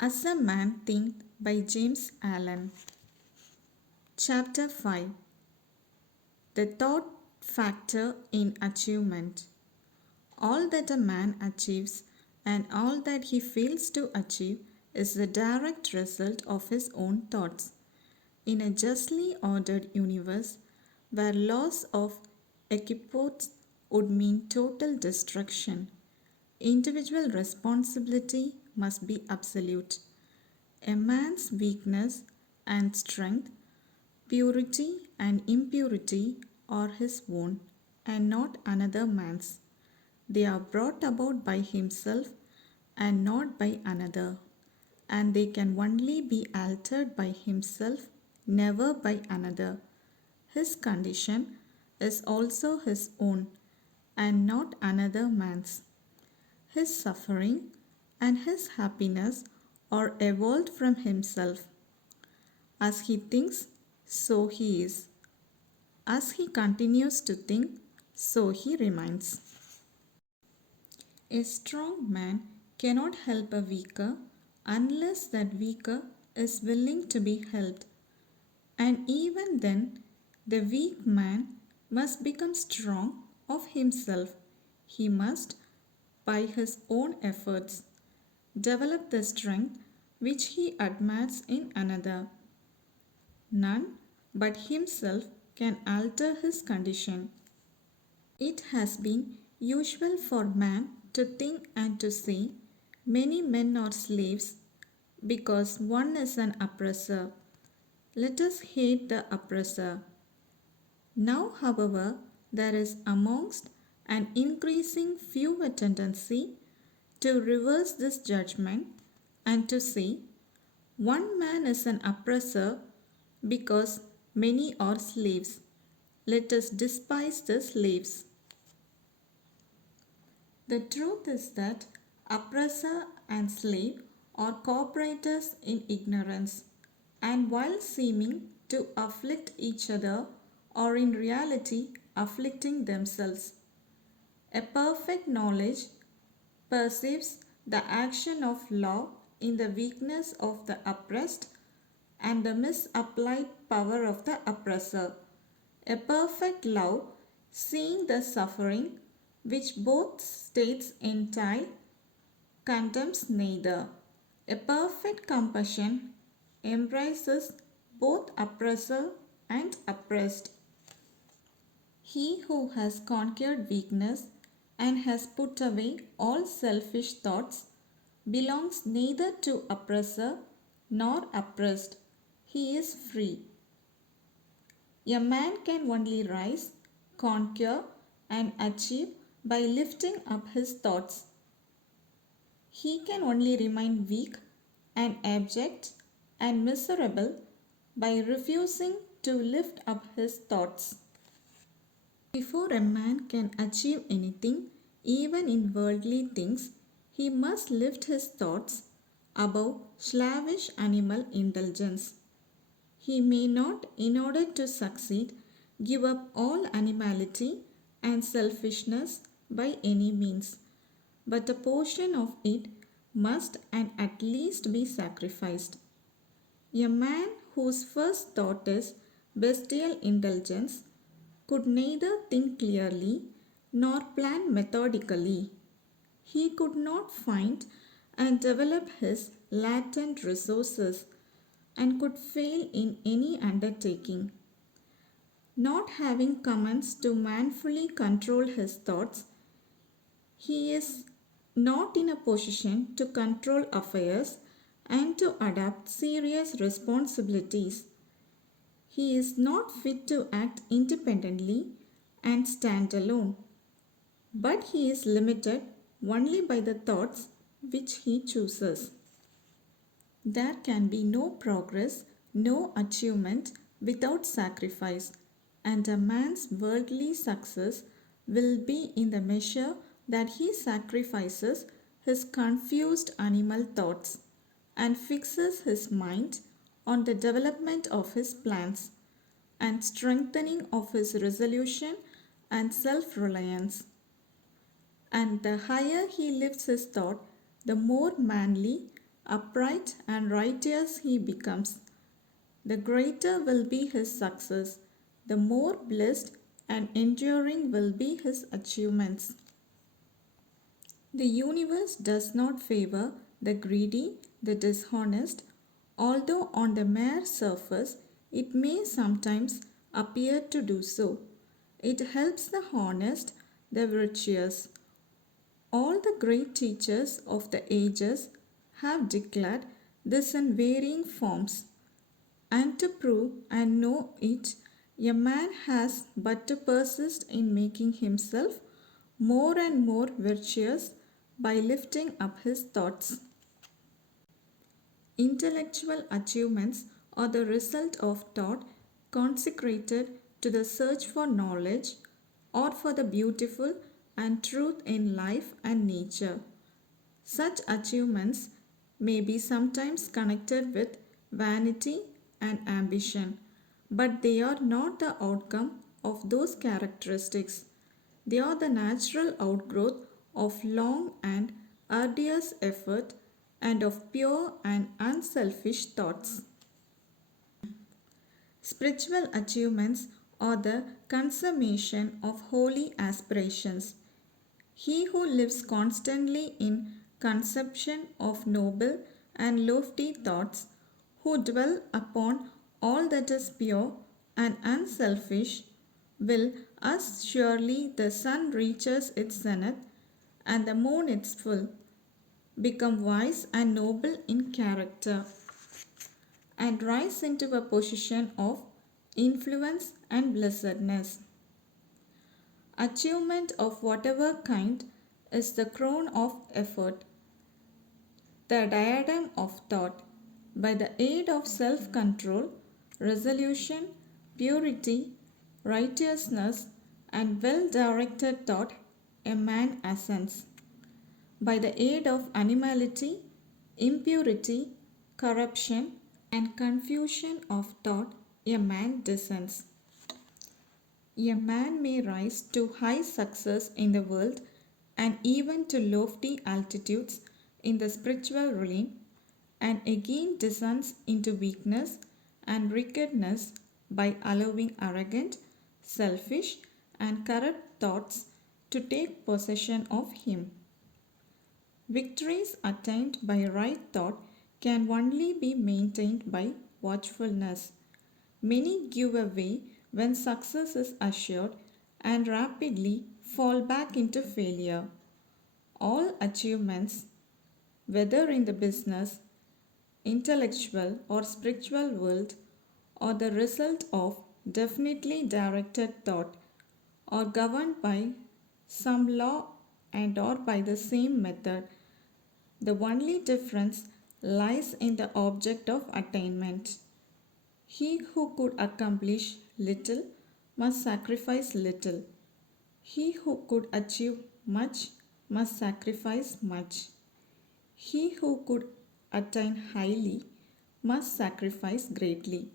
As a Man Thinketh by James Allen. Chapter 5. The Thought Factor in Achievement. All that a man achieves and all that he fails to achieve is the direct result of his own thoughts. In a justly ordered universe where loss of equipoise would mean total destruction, individual responsibility must be absolute. A man's weakness and strength, purity and impurity are his own and not another man's. They are brought about by himself and not by another, and they can only be altered by himself, never by another. His condition is also his own and not another man's. His suffering and his happiness are evolved from himself. As he thinks, so he is. As he continues to think, so he remains. A strong man cannot help a weaker unless that weaker is willing to be helped. And even then, the weak man must become strong of himself. He must, by his own efforts, develop the strength which he admires in another. None but himself can alter his condition. It has been usual for man to think and to say, many men are slaves because one is an oppressor. Let us hate the oppressor. Now, however, there is amongst an increasing few a tendency to reverse this judgment and to say, one man is an oppressor because many are slaves. Let us despise the slaves. The truth is that oppressor and slave are cooperators in ignorance, and while seeming to afflict each other, are in reality afflicting themselves. A perfect knowledge perceives the action of law in the weakness of the oppressed and the misapplied power of the oppressor. A perfect love, seeing the suffering which both states entail, condemns neither. A perfect compassion embraces both oppressor and oppressed. He who has conquered weakness and has put away all selfish thoughts belongs neither to oppressor nor oppressed. He is free. A man can only rise, conquer, and achieve by lifting up his thoughts. He can only remain weak and abject and miserable by refusing to lift up his thoughts. Before a man can achieve anything, even in worldly things, he must lift his thoughts above slavish animal indulgence. He may not, in order to succeed, give up all animality and selfishness by any means, but a portion of it must and at least be sacrificed. A man whose first thought is bestial indulgence could neither think clearly nor plan methodically. He could not find and develop his latent resources and could fail in any undertaking. Not having commenced to manfully control his thoughts, he is not in a position to control affairs and to adapt serious responsibilities. He is not fit to act independently and stand alone, but he is limited only by the thoughts which he chooses. There can be no progress, no achievement without sacrifice, and a man's worldly success will be in the measure that he sacrifices his confused animal thoughts and fixes his mind on the development of his plans and strengthening of his resolution and self-reliance. And the higher he lifts his thought, the more manly upright and righteous he becomes, the greater will be his success, the more blessed and enduring will be his achievements. The universe does not favor the greedy, the dishonest, although on the mere surface it may sometimes appear to do so. It helps the honest, the virtuous. All the great teachers of the ages have declared this in varying forms. And to prove and know it, a man has but to persist in making himself more and more virtuous by lifting up his thoughts. Intellectual achievements are the result of thought consecrated to the search for knowledge or for the beautiful and truth in life and nature. Such achievements may be sometimes connected with vanity and ambition, but they are not the outcome of those characteristics. They are the natural outgrowth of long and arduous effort and of pure and unselfish thoughts. Spiritual achievements are the consummation of holy aspirations. He who lives constantly in conception of noble and lofty thoughts, who dwell upon all that is pure and unselfish, will, as surely the sun reaches its zenith and the moon its full, become wise and noble in character, and rise into a position of influence and blessedness. Achievement of whatever kind is the crown of effort, the diadem of thought. By the aid of self control, resolution, purity, righteousness, and well directed thought, a man ascends. By the aid of animality, impurity, corruption, and confusion of thought, a man descends. A man may rise to high success in the world and even to lofty altitudes in the spiritual realm, and again descends into weakness and wickedness by allowing arrogant, selfish, and corrupt thoughts to take possession of him. Victories attained by right thought can only be maintained by watchfulness. Many give way when success is assured and rapidly fall back into failure. All achievements, whether in the business, intellectual, or spiritual world, are the result of definitely directed thought, or governed by some law and or by the same method. The only difference lies in the object of attainment. He who could accomplish little must sacrifice little. He who could achieve much must sacrifice much. He who could attain highly must sacrifice greatly.